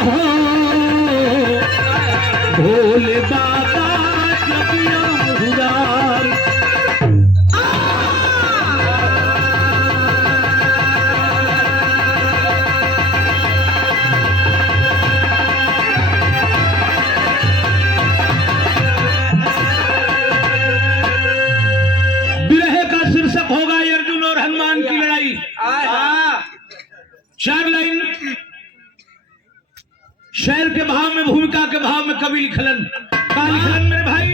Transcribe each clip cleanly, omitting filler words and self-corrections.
हो भोले बाबा जगिया हुरार। बिरहे का शीर्षक होगा अर्जुन और हनुमान की लड़ाई। चार लाइन शहर के भाव में, भूमिका के भाव में कवि लिखलन। का लिखलन मेरे भाई?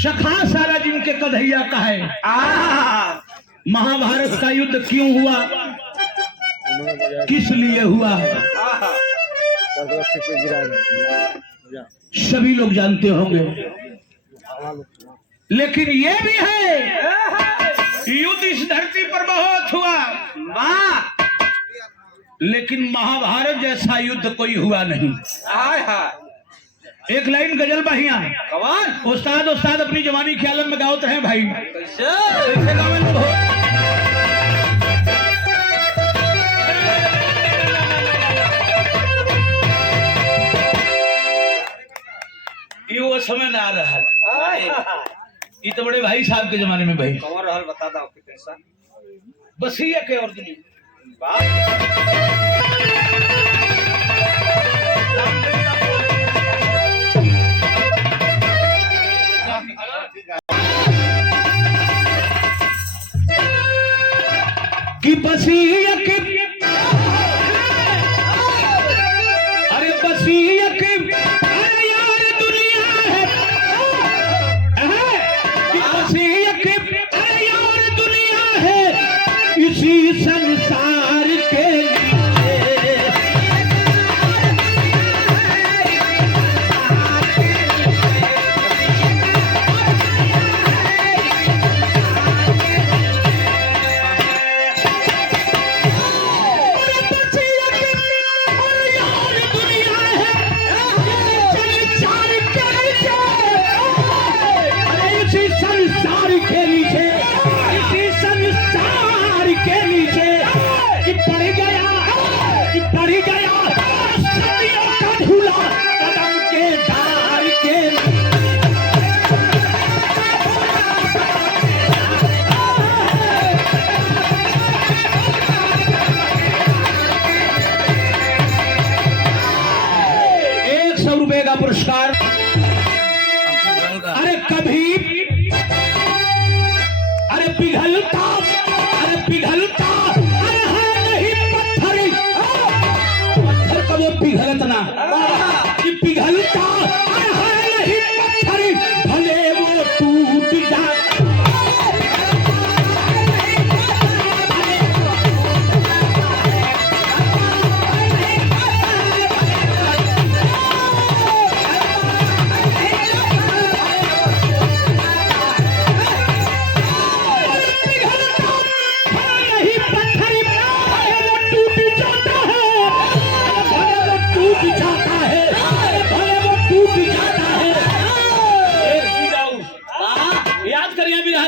सखा सारा जिनके कन्हैया का है। महाभारत का युद्ध क्यों हुआ, किस लिए हुआ, सभी लोग जानते होंगे। लेकिन ये भी है युद्ध इस धरती पर बहुत हुआ, लेकिन महाभारत जैसा युद्ध कोई हुआ नहीं। एक लाइन गजल बहिया उस्ताद उस्ताद अपनी जवानी के आलम में गाओ रहे भाई। कैसे गावे लोग हो? ये वो समय ना आ रहा है, ये तो बड़े भाई साहब के जमाने में भाई कौन रहल बता दो कैसा बस ही है के और दुनिया कि बसिया के अरे बसिया के अरे यार दुनिया है कि बसिया के अरे यार दुनिया है इसी संसार के पुरस्कार। अरे कभी अरे पिघलता अरे है नहीं पत्थर का वो पिघलत ना कि पिघलता अरे है नहीं पत्थर भले वो टूट जाए।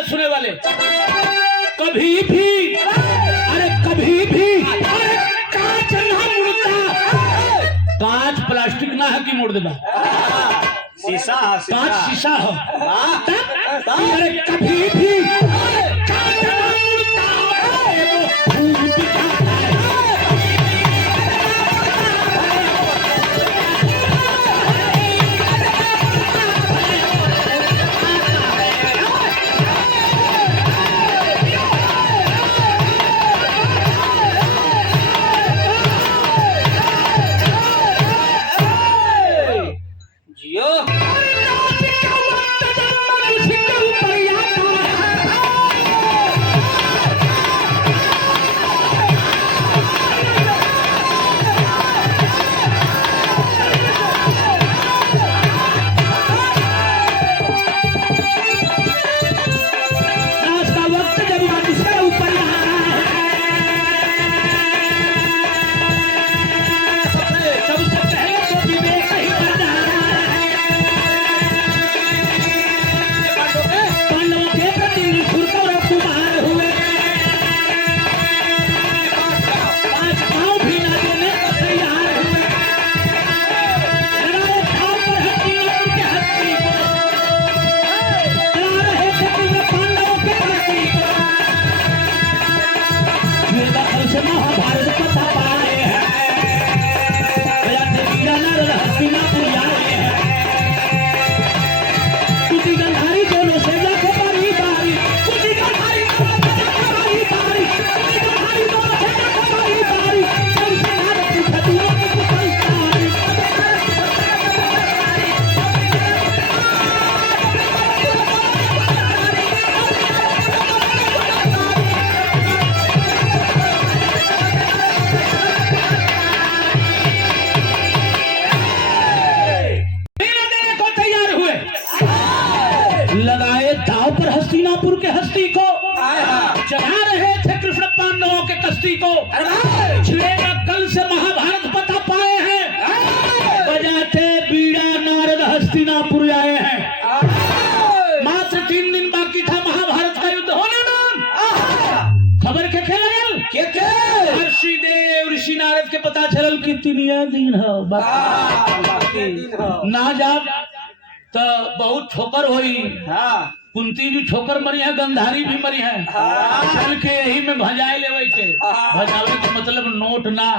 सुने वाले कभी भी मोड़ देगा शीशा कांच शीशा हो हाँ अरे कभी भी कांच ना मुड़ता है, वो फूट जाता है। जियो लगाए दाव पर हस्तिनापुर के हस्ती को, चढ़ा रहे थे कृष्ण पांडवों के कश्ती को। छिड़ेगा कल से महाभारत पता पाए हैं, बजाते बीड़ा नारद हस्तिनापुर आए हैं। मात्र 3 दिन बाकी था महाभारत का युद्ध होने में। खबर के खेल ऋषि देव ऋषि नारद के पता चलल कि 3 दिन हो ना जाब तो बहुत ठोकर हुई। कुंती भी ठोकर मरी है, गंधारी भी मरी है। चल के यही में भजाए लेवे के, भजावे के मतलब नोट ना,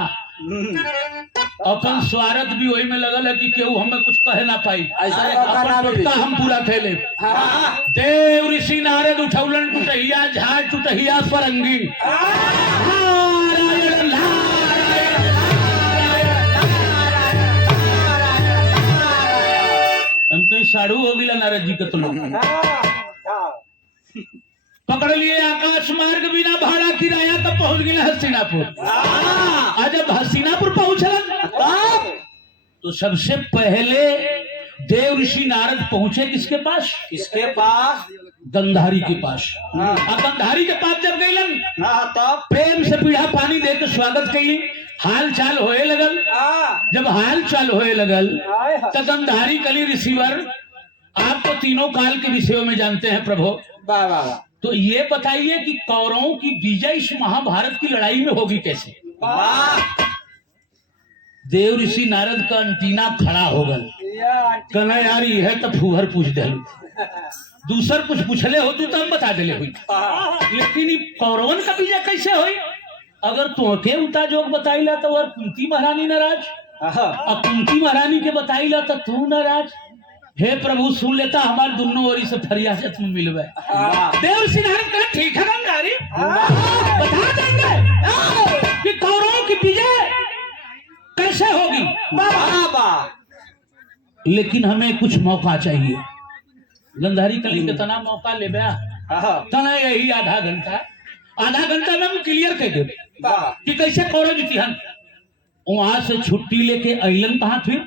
अपन स्वार्थ भी वही में लगल है कि केहू हमें कुछ कहे ना पाई, अपन टोटका हम पूरा खेले। देव ऋषि नारद उठौलन टुटहिया झाड़ टुटहिया परंगी, हम तो साड़ू हो गया नारद जी के तुम पकड़ लिए आकाश मार्ग बिना भाड़ा किराया तो पहुंच गए हस्तिनापुर। आज जब हस्तिनापुर पहुंचलन तो सबसे पहले देव ऋषि नारद पहुंचे किसके पास? किसके पास? गंधारी के पास। अब गंधारी के पास जब गईलन तब प्रेम से पीढ़ा पानी दे के स्वागत कैली, हाल चाल होए लगल। जब हाल चाल होए लगल तो गंधारी कली रिसीवर, आप तो तीनों काल के विषयों में जानते हैं प्रभु, तो ये बताइए कि कौरवों की विजय इस महाभारत की लड़ाई में होगी कैसे? देव ऋषि नारद का अंटीना खड़ा हो गल, कहना यार यह तो फूहर पूछ दे, दूसर कुछ पूछले हो तो हम बता दिले हुई, लेकिन कौरवन का विजय कैसे हुई? अगर तोहके उता जोग बताइला तो और कुंती महारानी नाराज, और कुंती महारानी के बताइला तो तू नाराज। हे प्रभु सुन लेता, हमारे दोनों ओरी से फरिया से तुम मिलवे। देव ऋषि नारद कहा ठीक है गंगारी, बता देंगे कि कौरवों की विजय कैसे होगी, लेकिन हमें कुछ मौका चाहिए। गंधारी कली के तना मौका ले तना यही आधा घंटा में हम क्लियर कर दे कि कैसे कौरव जीतिहन। वहां से छुट्टी लेके अइलन कहाँ फिर?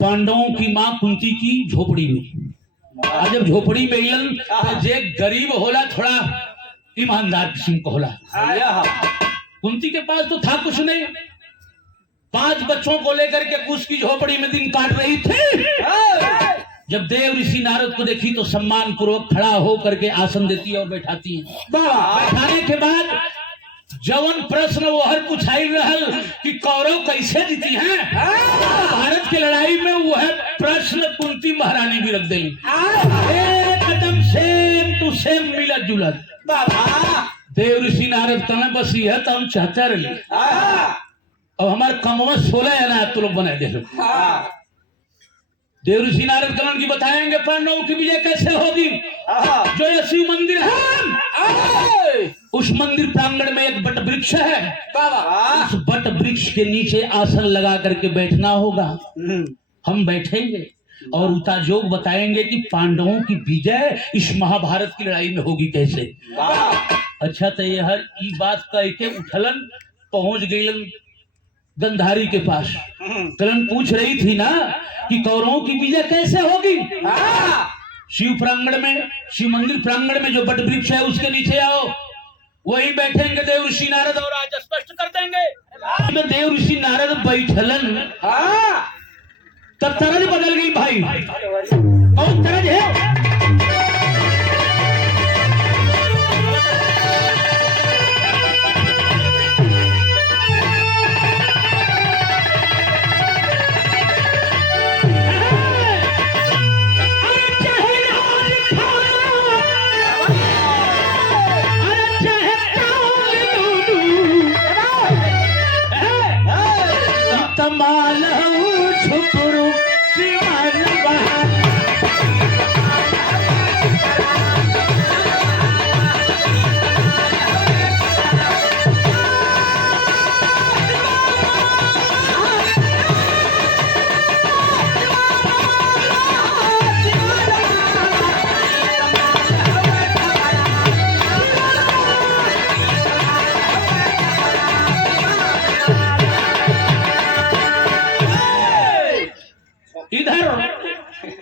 पांडवों की माँ कुंती की झोपड़ी में। और जब झोपड़ी में अइलन तो जे गरीब होला थोड़ा ईमानदार किस्म का होला। कुंती के पास तो था कुछ नहीं, 5 बच्चों को लेकर के उसकी झोपड़ी में दिन काट रही थी। जब देव ऋषि नारद को देखी तो सम्मान पूर्वक खड़ा हो करके आसन देती है और बैठाती है। बैठाने के बाद जवन प्रश्न वो हर पूछाई रहल कि कौरव कैसे जीती हैं भारत की लड़ाई में, वो है प्रश्न कुंती महारानी भी रख देली एकदम सेम टू सेम मिलत जुलत। देव ऋषि नारद कहना बस यह तो हम चाहते रही, और हमारे कमवा 16 अनाथ तो लोग बना दे। देव ऋषि नारद करण की बताएंगे पांडवों की विजय कैसे होगी। जो ये शिव मंदिर है, उस मंदिर प्रांगण में एक बट वृक्ष है, उस बट वृक्ष के नीचे आसन लगा करके बैठना होगा। हम बैठेंगे और उताजोग बताएंगे कि पांडवों की विजय इस महाभारत की लड़ाई में होगी कैसे। अच्छा तो ये हर ई बात कह के उठलन पहुंच गईलन गंधारी के पास। कलन पूछ रही थी ना कि कौरवों की विजय कैसे होगी। शिव प्रांगण में, शिव मंदिर प्रांगण में जो बट वृक्ष है उसके नीचे आओ, वहीं बैठेंगे देव ऋषि नारद और आज स्पष्ट कर देंगे। देव ऋषि नारद बैठलन तब तरज बदल गई भाई। कौन तरज है?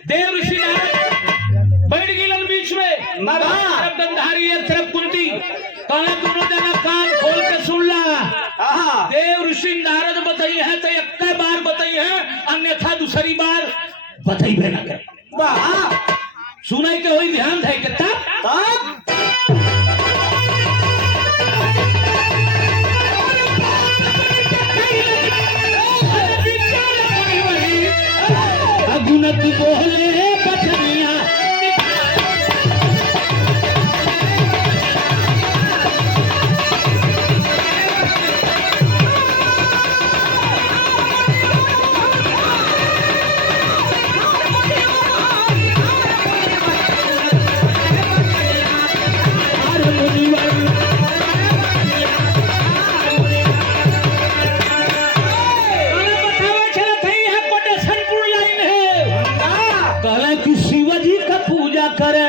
देव ऋषि नारद बैठ गए बीच में, गंधारी एक तरफ कुंती। कहना दोनों जना कान खोल के सुन ला। देव ऋषि नारद बताई है तो एक बार बताई है, अन्यथा दूसरी बार बताई भी ना कर। सुनाई के वही ध्यान है कितना गुनत बोले बचनिया। करे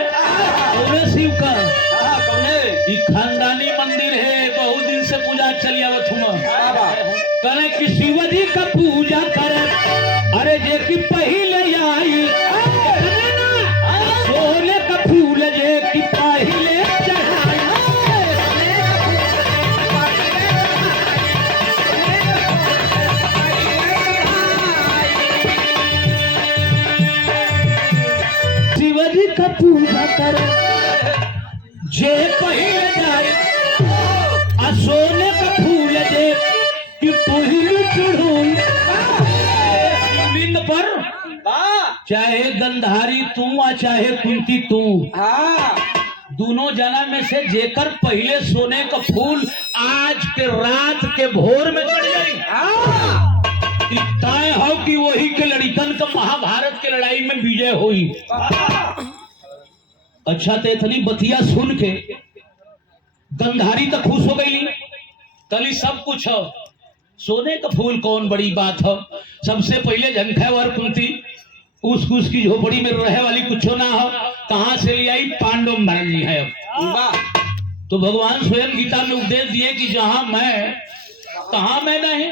शिव का खानदानी मंदिर है, बहुत दिन से पूजा चली आवत हुआ। कहले कि शिवजी का पूजा करे, अरे जे की पहले आई सोने का फूल जे की पहले चढ़ाई। शिवजी का पूजा करे जे पहले जाए, सोने का फूल जे कि पहले चढ़ोई। शिवलिंग पर चाहे गंधारी तू आ चाहे कुंती तू, दोनों जना में से जेकर पहले सोने का फूल आज के रात के भोर में चढ़ जाए, तय हो कि वही के लड़िकन का महाभारत के लड़ाई में विजय हुई। अच्छा तो इतनी बतिया सुन के गंधारी तो खुश हो गई। कली सब कुछ हो, सोने का फूल कौन बड़ी बात हो। सबसे पहले झंखावर कुंती उसकी झोपड़ी में रहे वाली कुछ ना हो, कहां से ले आई? पांडव मर ली है। तो भगवान स्वयं गीता में उपदेश दिए कि जहां मैं कहा मैं नहीं,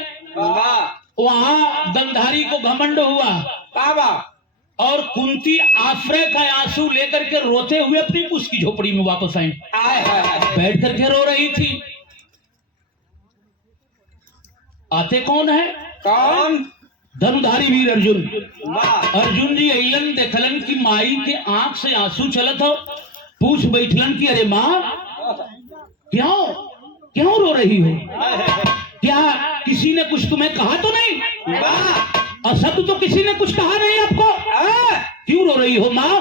वहां गंधारी को घमंड हुआ और कुंती आश्रय का आंसू लेकर के रोते हुए अपनी उसकी झोपड़ी में वापस आई। बैठ करके रो रही थी। आते कौन है? कौन? धनुधारी वीर अर्जुन। अर्जुन जी अलन देखलन की माई के आंख से आंसू चलत हो, पूछ बैठलन की अरे माँ क्यों क्यों रो रही हो? क्या किसी ने कुछ तुम्हें कहा तो नहीं? और शब्द तो किसी ने कुछ कहा नहीं आपको? क्यों रो रही हो माँ?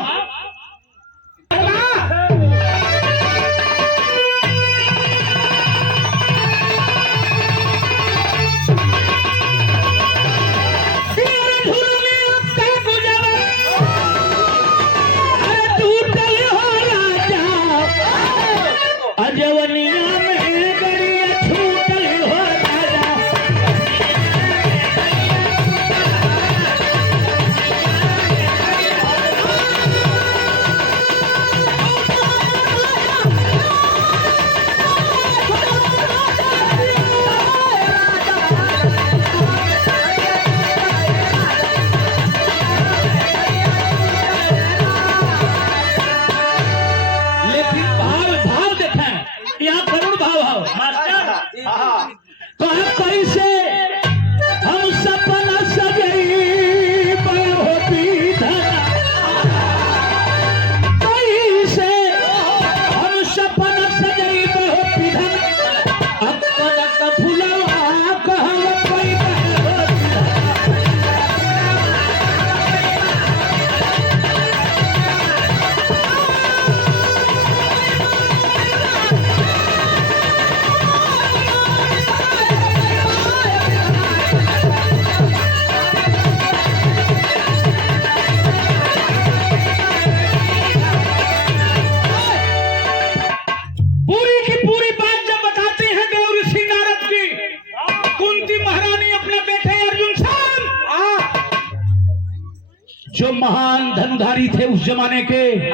जो महान धनुधारी थे उस जमाने के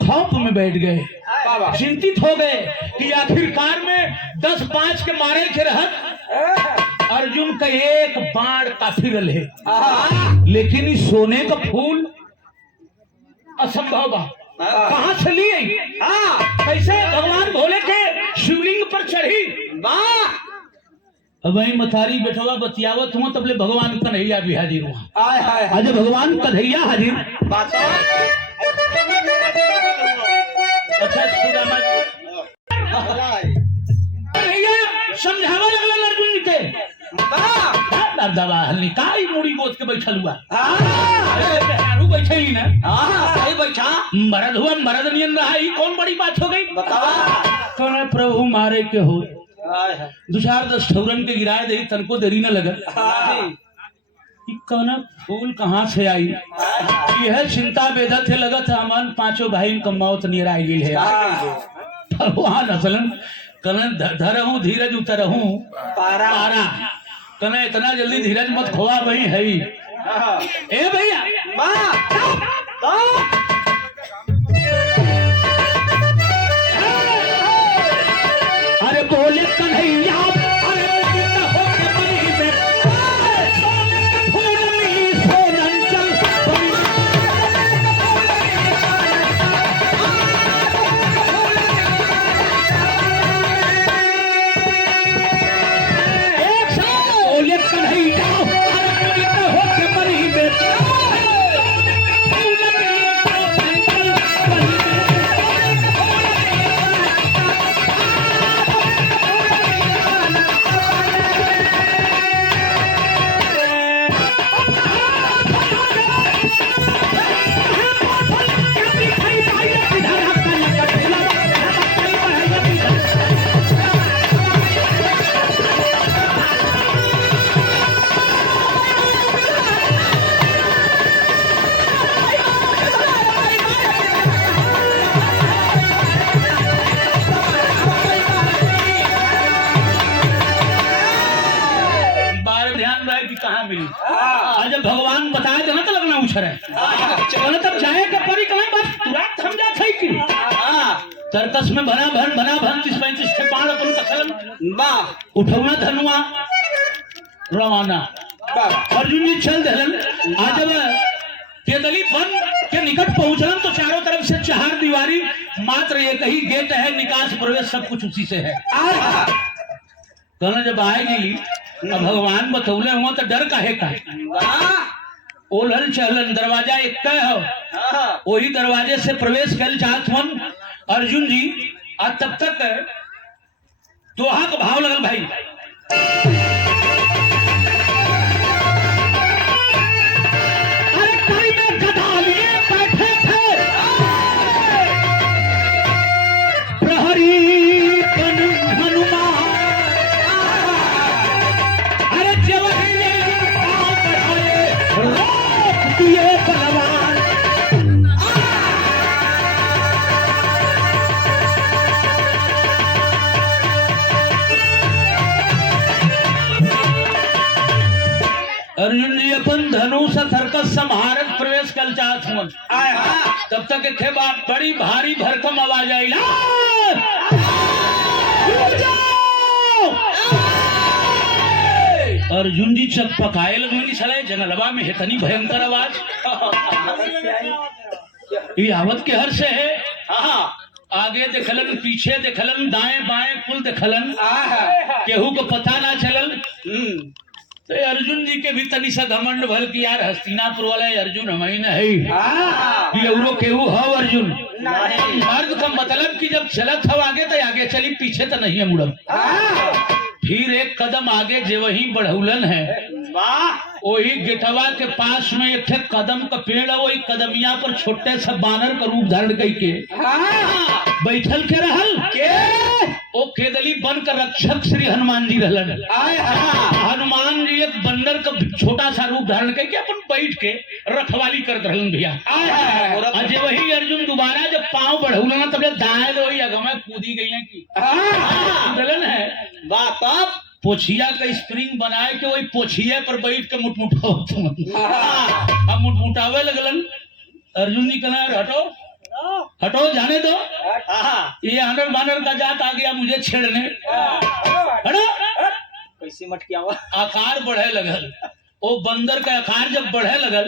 खौफ में बैठ गए, चिंतित हो गए कि आखिरकार में 10-5 के मारे के रहत अर्जुन का एक बाण काफी रहे, लेकिन इस सोने का फूल असंभव बा। कहां से लिए? कैसे भगवान भोले के शिवलिंग पर चढ़ी? अब वही मथारी बैठवा बतियावत हुआ तबले भगवान कन्हैया भी हाजिर हुआ। आज भगवान कन्हैया हाजिर। अच्छा सुदामा कन्हैया समझावा लगल अर्जुन के दबदबा हल्ली काई मुड़ी गोद के बैठल हुआ। बैठे ही ना सही बैठा मरद हुआ मरद नियन रहा, ही कौन बड़ी बात हो गई? बतावा प्रभु मारे के हो 2-4 ठौरन के गिराए दे तनको देरी न लगा। कौन फूल कहाँ से आई? यह चिंता बेदत है, लगत है अमन 5 भाई का मौत नियर आई गई है। भगवान असलन कन धरहूं धीरज उतरहूं पारा कन इतना जल्दी धीरज मत खोआ वही है। ए भैया अरे बोले कन्हैया जब भगवान बताए जना तो लगना उछर है चलो तब जाए के परी कहां बात तुरंत हम जा छै कि तरकस में भना भन 30-35 के बाण अपन कसलन बा उठौना धनुआ रवाना अर्जुन जी चल दहलन। आज जब केदली वन के निकट पहुंचलन तो चारों तरफ से 4 दीवारी, मात्र एक ही गेट है, निकास प्रवेश सब कुछ उसी से है। कहना जब आएगी अब भगवान बतौले हुआ तो डर काहे का? ओलहल चहलन दरवाजा एक हो, वही दरवाजे से प्रवेश कर चाहत मन अर्जुन जी। आज तब तक दोहा का भाव लगल भाई। अरे कई में गधा लिए बैठे थे प्रहरी बन हनुमान। अरे जवानी पाँव बढ़ाए रोक दिए बलवान। अर्जुन जी अपन धनुष थरकस संहारक प्रवेश कल चाहत हुआ। तब तक थे बात बड़ी भारी भरकम आवाज आई। अर्जुन जी चकपकाए लगने की सलाह जंगलवा में इतनी भयंकर आवाज। ये आवत के हर से है। आगे देखलन पीछे देखलन दाएं बाएं कुल देखलन केहू को पता ना चलल। तो अर्जुन जी के भी तनी सा घमंड भल की यार हस्तिनापुर वाला अर्जुन हम ही नहीं एवरो केहू हो अर्जुन। मर्द का मतलब कि जब चलत हो आगे तो आगे चली पीछे तो नहीं है मुड़म। फिर एक कदम आगे जे वही बढ़ौलन है वही गेटवा के पास में एक कदम का पेड़ है। वही कदमिया पर छोटे सा बानर का रूप धारण करके बैठल के रहल के ओ केदली बन कर रक्षक श्री हनुमान जी रहलन। हनुमान जी एक बंदर का छोटा सा रूप धारण करके अपन बैठ के रखवाली करत रहलन भैया। अजय वही अर्जुन दोबारा जब पांव बढ़ौलन तब दाएं दो अगमा कूदी गई है की दलन है बात पोछिया का स्प्रिंग बनाए के वही पोछिया पर बैठ के मुटमुटावे लगलन। अर्जुन जी कहना हटो हटो जाने दो ये आनर बानर का जात आ गया मुझे छेड़ने। हटो कैसे मटकिया हुआ आकार बढ़े लगल। वो बंदर का आकार जब बढ़े लगल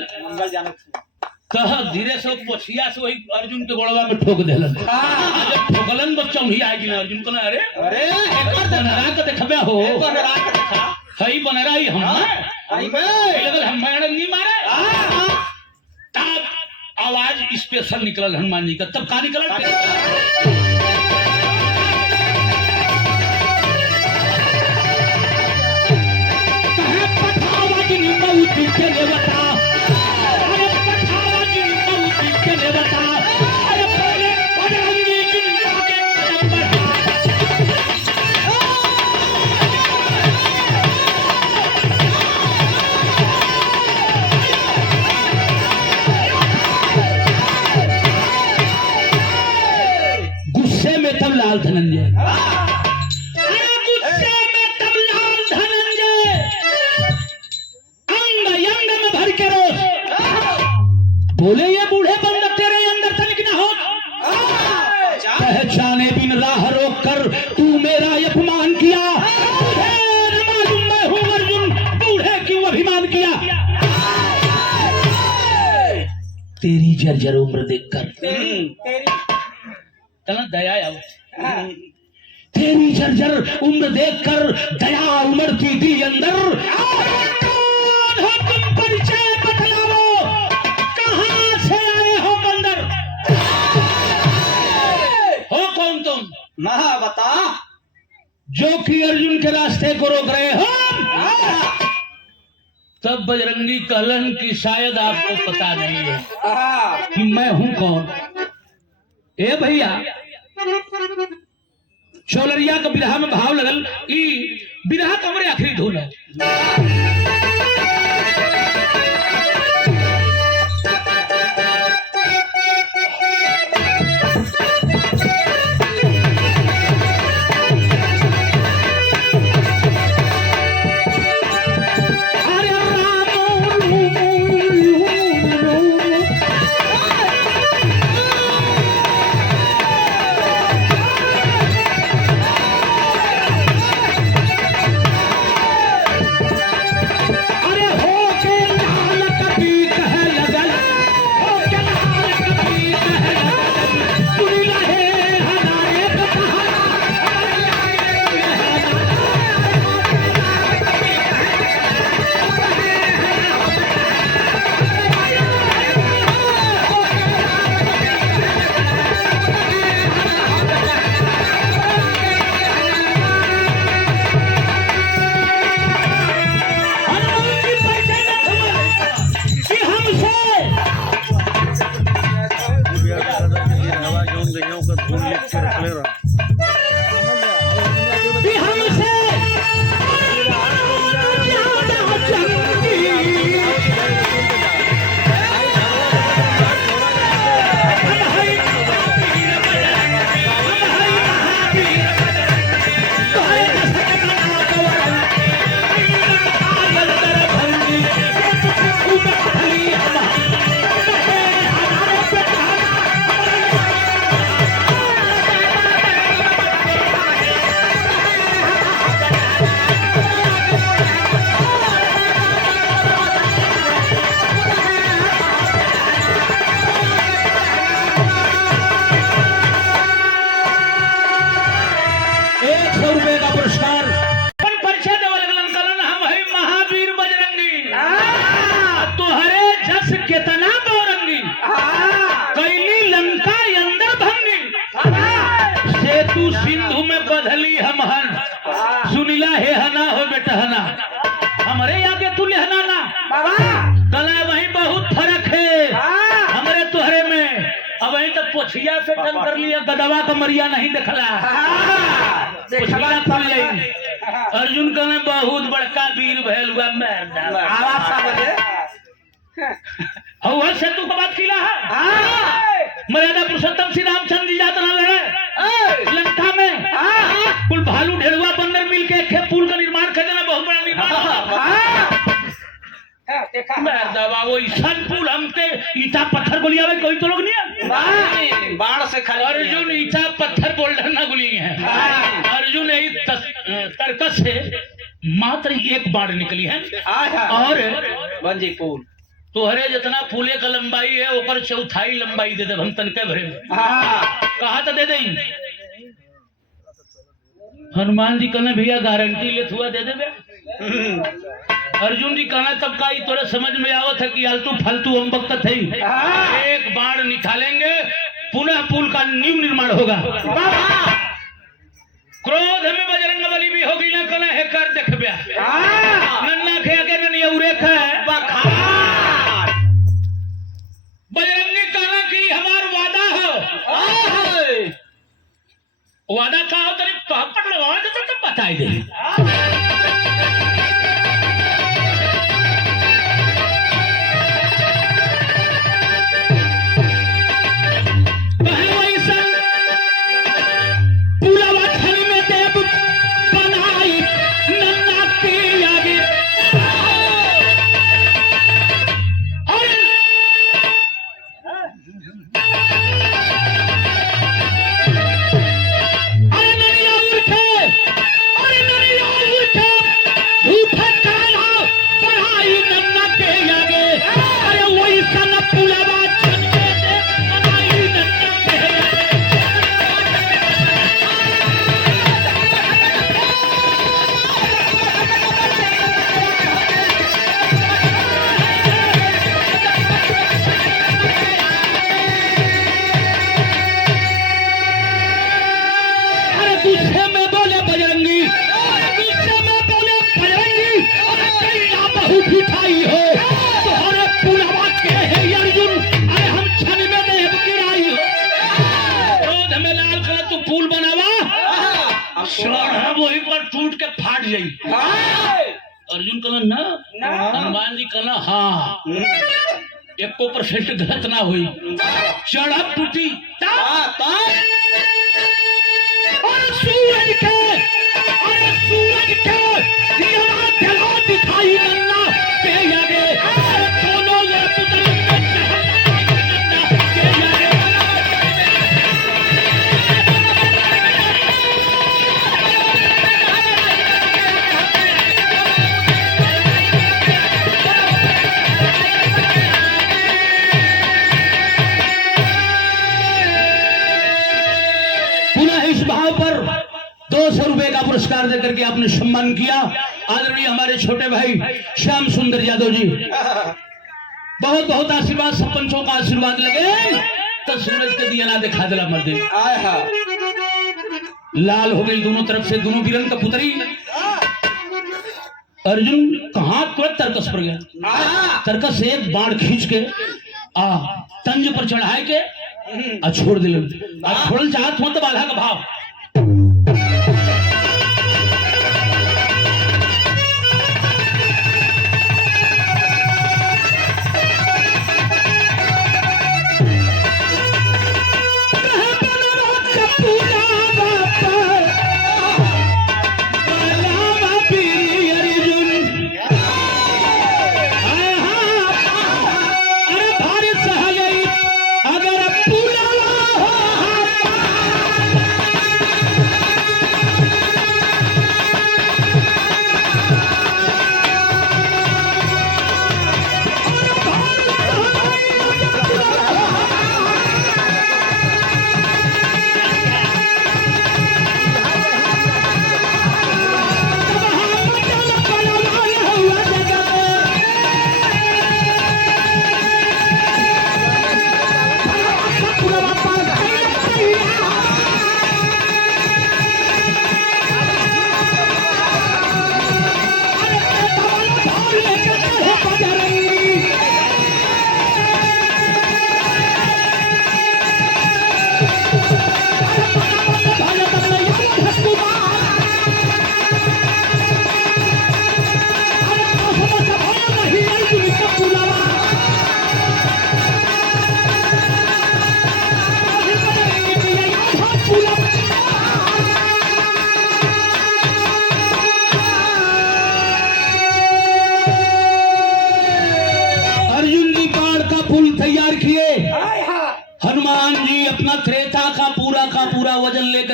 तो धीरे से पोछिया से वही अर्जुन के गोड़वा में ठोक देलन। जब ठोकलन बच्चा ही आएगी ना अर्जुन को ना अरे अरे एक बार बनरा के देखबे हो बनरा के देखा हई बनरा ही हम लगल हम नहीं मारे। तब आवाज स्पेशल निकलल हनुमान जी का। तब का निकलल लाल धनंजय अंग अंग में भर के रोष बोले ये बूढ़े बंदर तेरे अंदर तनिक न हो। पहचाने बिन राह रोक कर तू मेरा अपमान किया। मैं हूँ अर्जुन बूढ़े क्यों अभिमान किया। तेरी जर्जर उम्र देखकर चला दया आओ तेरी जर्जर उम्र देखकर दया उमड़ती थी अंदर। कौन हो तुम परिचय बतलाओ कहां से आए हो बंदर। हो कौन तुम महा बता जो कि अर्जुन के रास्ते को रोक रहे हो। तब बजरंगी कहलन कि शायद आपको पता नहीं है कि मैं हूं कौन। ए भैया चौलरिया का बिरहा में भाव लगल ई बिरहा का हमारे आखिरी धुन है। तुम्हें बदली हम हन सुनीला हे हना हो बेटा हना हमारे आगे तू लेहना ना कला वही बहुत फर्क है हमारे तुहरे में अब वही तो पोछिया से टन कर लिया गदवा का मरिया नहीं देखला पोछिया खुल जाई अर्जुन कने बहुत बड़का वीर भैल हुआ हवा से तू का बात किला है मर्यादा पुरुषोत्तम श्री रामचंद्र जी जात ना लड़े लंका में कुल भालू ढेरुआ बंदर मिल के एक पुल का निर्माण कर देना बहुत बड़ा निर्माण दवा वो ईशान पुल हमके ईटा पत्थर गोलिया में कोई तो लोग नहीं है बाढ़ से खाली अर्जुन ईटा पत्थर बोल्डर ना गोली है अर्जुन यही तर्कस से मात्र एक बाढ़ निकली है और बंजी पुल तोहरे जितना फूले का लंबाई है ऊपर चौथाई लंबाई दे दे हम तनके भरे कहा तो दे दें हनुमान जी कहने भैया गारंटी ले हुआ दे दे अर्जुन जी कहना तब का तोरे समझ में आवत है कि आलतू फालतू हम वक्त थे एक बाढ़ निकालेंगे पुनः पुल का न्यू निर्माण होगा क्रोध में बजरंग बली भी होगी ना कहना है कर देख नन्ना खे के ननियौरे खे बजरंगी कहना कि हमार वादा हो वादा का हो तरी पट लगा तो बताई दे वही पर टूट के फाट जाई अर्जुन कहला ना हनुमान जी कहला हाँ 1% गलत ना हुई चढ़ टूटी सूरज के दिखाई नन्ना पे आगे दोनों पुरस्कार देकर के आपने सम्मान किया आदरणीय हमारे छोटे भाई श्याम सुंदर यादव जी बहुत बहुत आशीर्वाद सरपंचों का आशीर्वाद लगे तो सूरज के दिया ना दिखा दिला मर्दे लाल हो गई दोनों तरफ से दोनों वीरन का पुतरी अर्जुन कहां तुरंत तर्कस पर गया तर्कस से एक बाण खींच के तंज पर चढ़ाए के छोड़ दिल छोड़ल चाहत हो तो बाधा का भाव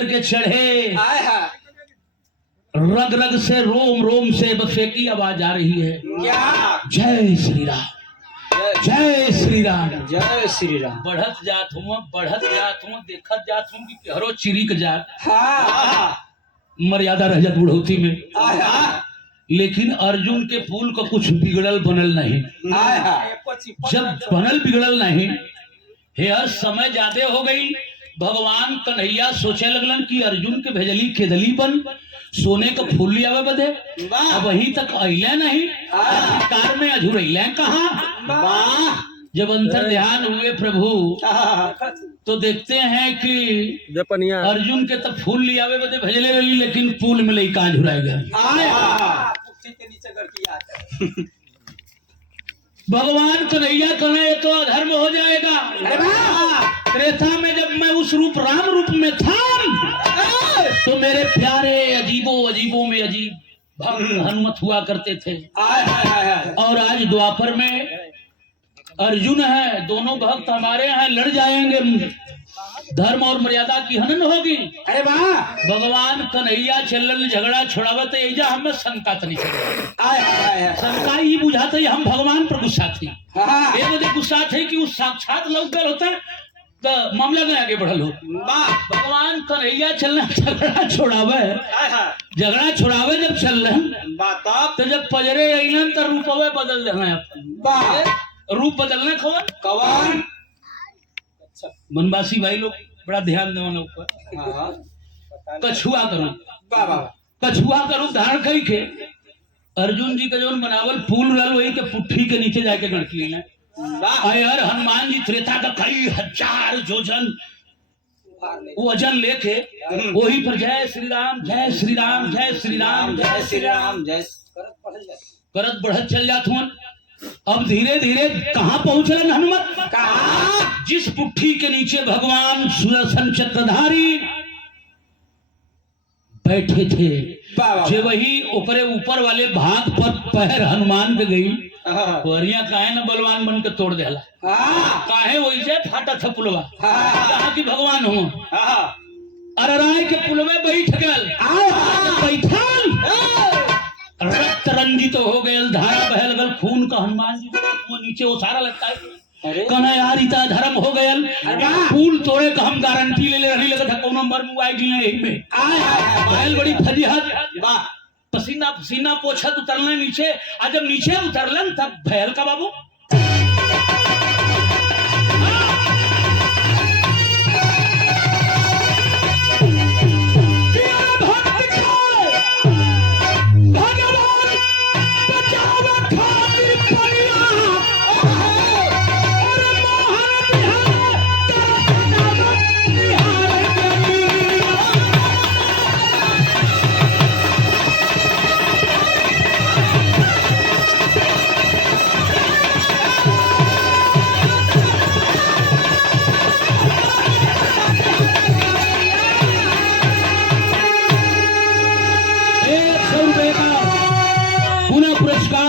लेकर के चढ़े, आए हा रग रग से रोम रोम से बस एक ही आवाज आ रही है, क्या? जय श्री राम, जय श्री राम। जय श्री राम। बढ़त जात हूँ देखत जात हूँ कि केहरो चिरिक जात, हाँ मर्यादा रह जात बुढ़ौती में। आए हा लेकिन अर्जुन के फूल को कुछ बिगड़ल बनल नहीं। आए हा जब बनल बिगड़ल नहीं है, समय ज्यादा हो गई, भगवान कन्हैया सोचे लगलन कि अर्जुन के भेजली केदली बन सोने को फूल लिया बदे, अब वहीं तक अइले नहीं, कार में अझुरैले कहा। वाह जब अंतर ध्यान हुए प्रभु तो देखते हैं कि अर्जुन के तब फूल लियावे बदे भेजले रही, लेकिन फूल में लई कहाँ झुराए गए। आए हा के नीचे करती आते भगवान कन्हैया कहे तो अधर्म हो जाएगा। त्रेता में जब मैं उस रूप राम रूप में था तो मेरे प्यारे अजीबों में अजीब भक्त हनुमत हुआ करते थे। और आज द्वापर में अर्जुन है, दोनों भक्त हमारे यहाँ लड़ जाएंगे, धर्म और मर्यादा की हनन होगी। अरे वाह भगवान कन्हैया चलन झगड़ा छोड़ावत एजा हमें शंका तनी शंका ही बुझाते हम भगवान पर गुस्सा थी। ये वजह गुस्सा थे कि उस साक्षात लौट गए होता तो मामला में आगे बढ़ल हो। भगवान कन्हैया चलना झगड़ा छोड़ावे जब चल रहे तो जब पजरे अइलन तो रूपवे बदल देना, रूप बदलना खबर कवन बनवासी भाई लोग बड़ा ध्यान देना ऊपर। कछुआ का रूप धारण कई के अर्जुन जी का जो बनावल फूल रल वही के पुट्ठी के नीचे जाके गणकी लेना। यार हनुमान जी त्रेता का कई हजार जोजन वजन लेके वही पर जय श्री राम जय श्री राम जय श्री राम जय श्री राम जय करत बढ़त चल जात हुआ। अब धीरे धीरे कहाँ पहुंचलन हनुमत? कहाँ? जिस पुट्ठी के नीचे भगवान सुदर्शन चक्रधारी बैठे थे, जो वही ऊपरे ऊपर वाले भाग पर पैर हनुमान के गई, वरिया काहे न बलवान बन के तोड़ देला, काहे वही से फाटा था पुलवा, कहा कि भगवान हो अरराय के पुलवे बैठ गल, बैठल रक्त रंजित तो हो गए, धारा बह लगल खून का, हनुमान जी वो नीचे वो सारा लगता है कहना यार इतना धर्म हो गया, फूल तोड़े का हम गारंटी ले रही लगा कोनो मर मुआई गिले में बैल बड़ी फजीहत पसीना पसीना पोछत उतरने नीचे। आज जब नीचे उतरलन तब भैल का बाबू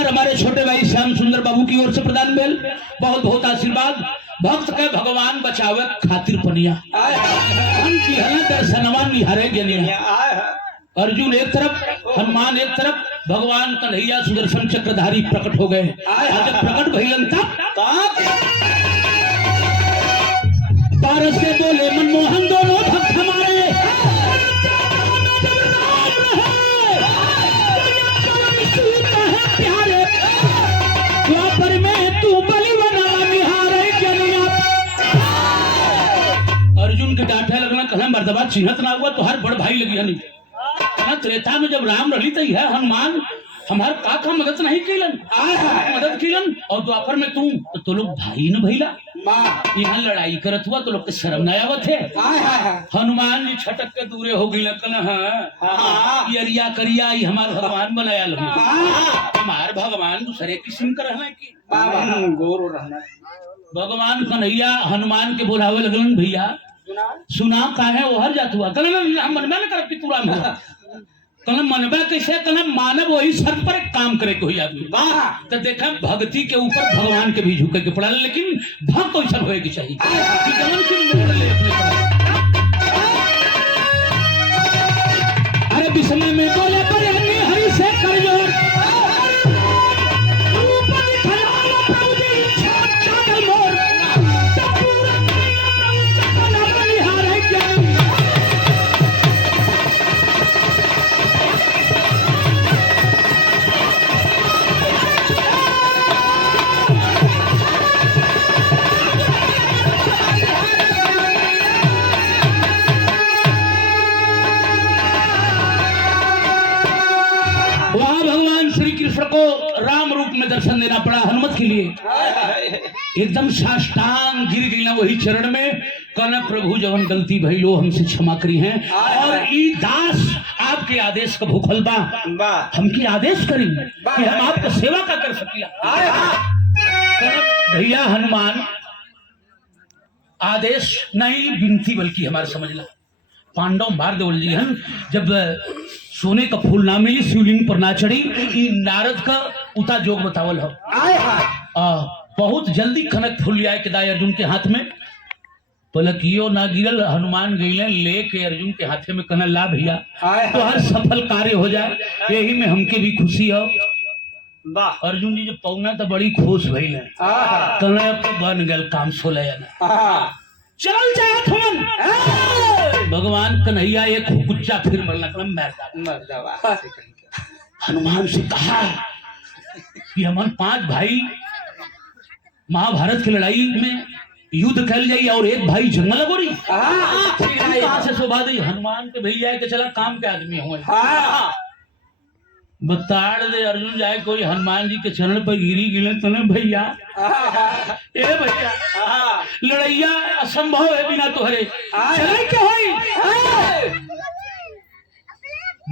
हमारे छोटे भाई श्याम सुंदर बाबू की ओर से प्रदान भेल। बहुत बहुत आशीर्वाद। भक्त के भगवान बचावे खातिर पनिया दर्शनवा निहारे गनिया। अर्जुन एक तरफ, हनुमान एक तरफ, भगवान कन्हैया सुदर्शन चक्रधारी प्रकट हो गए। जब प्रकट भइलन तब पारस से बोले मनमोहन दोनों भक्त हमारे डांटे लगना कहना मर्दबा चिन्हत ना हुआ तो हर बड़ भाई लगी हनी कहना त्रेता में जब राम रही तो है हनुमान हमार का मदद नहीं किलन मदद किलन और द्वापर में तू लोग भाई न भैला यहाँ लड़ाई करत हुआ तो लोग के शर्म न आवत है। हनुमान जी छटक के दूरे हो गई कहना यरिया करिया हमार भगवान बनाया हमार भगवान दूसरे किस्म का रहना की भगवान कन्हैया हनुमान के बोलावे लगलन भैया सुना काहे ओहर जात हुआ कहना मनबा न कर तू राम कहना मनबा कैसे कहना मानव वही शर्त पर एक काम करे कोई आदमी तो देखा भक्ति के ऊपर भगवान के भी झुके के पड़ा लेकिन भक्त ऐसा होए के चाहिए कि गमन की मोड़ ले अपने समय में बोले बरहनी हरि से कर जोर रूप दिखलाओ प्रभु जी छाप चादर मोर तब पूरा प्रभु सपना बलिहार ज्ञान वहां भगवान श्री कृष्ण को राम रूप में दर्शन देना पड़ा हनुमत के लिए। एकदम साष्टांग गिर गई ना वही चरण में, कहना प्रभु जवन गलती भइलो हमसे क्षमा करी हैं और ई दास आपके आदेश का भूखल बा, हमके आदेश करी कि हम आपका सेवा का कर सकिया। भैया हनुमान आदेश नहीं विनती बल्कि हमारा समझला पांडव मार देवल जी हम जब सोने का फूल ना मिली शिवलिंग पर ना चढ़ी ई नारद का उता जोग बतावल हो। बहुत जल्दी खनक फूल लिया दाई अर्जुन के हाथ में, पलकियो ना गिरल हनुमान गईले लेके अर्जुन के हाथे में कहना ला भैया तो हर सफल कार्य हो जाए, यही में हमके भी खुशी हो। अर्जुन जी जब पौना तो बड़ी खुश भइल है, कहना अब तो बन गल काम 16 चल जाए थमन भगवान कन्हैया एक कुच्चा फिर मरना हनुमान से कहा कि हम 5 भाई महाभारत की लड़ाई में युद्ध कर जाइए और एक भाई जंगल गोरी से शोभा दी हनुमान के भैया के चला काम के आदमी हुए बताड़ दे अर्जुन जाए कोई हनुमान जी के चरण पर गिरी गिले तो भैया ए भैया लड़ैया असंभव है बिना तोहरे चले क्या होई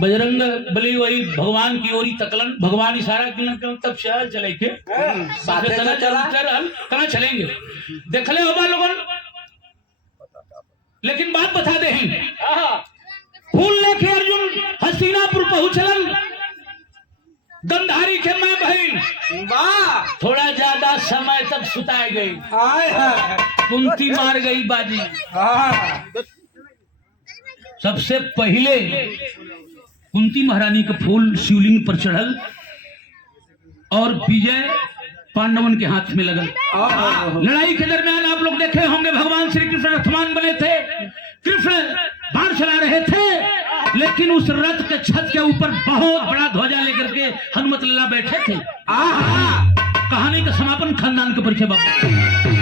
बजरंग बली वही भगवान की ओरी तकलन भगवान इशारा किलन तब शहर चले के कहाँ चलेंगे देख ले होगा लोगन, लेकिन बात बता दे फूल लेके अर्जुन हस्तिनापुर पहुंचलन गंधारी के मैं बहन थोड़ा ज्यादा समय तक सुताई गई, कुंती मार गई बाजी। सबसे पहले कुंती महारानी का फूल शिवलिंग पर चढ़ल और विजय पांडवन के हाथ में लगल। लड़ाई के दरमियान आप लोग देखे होंगे भगवान श्री कृष्ण रथवान बने थे, कृष्ण बाण चला रहे थे, लेकिन उस रथ के छत के ऊपर बहुत बड़ा ध्वजा लेकर के हनुमत लल्ला बैठे थे। कहानी का समापन खानदान के परिचय बाबू।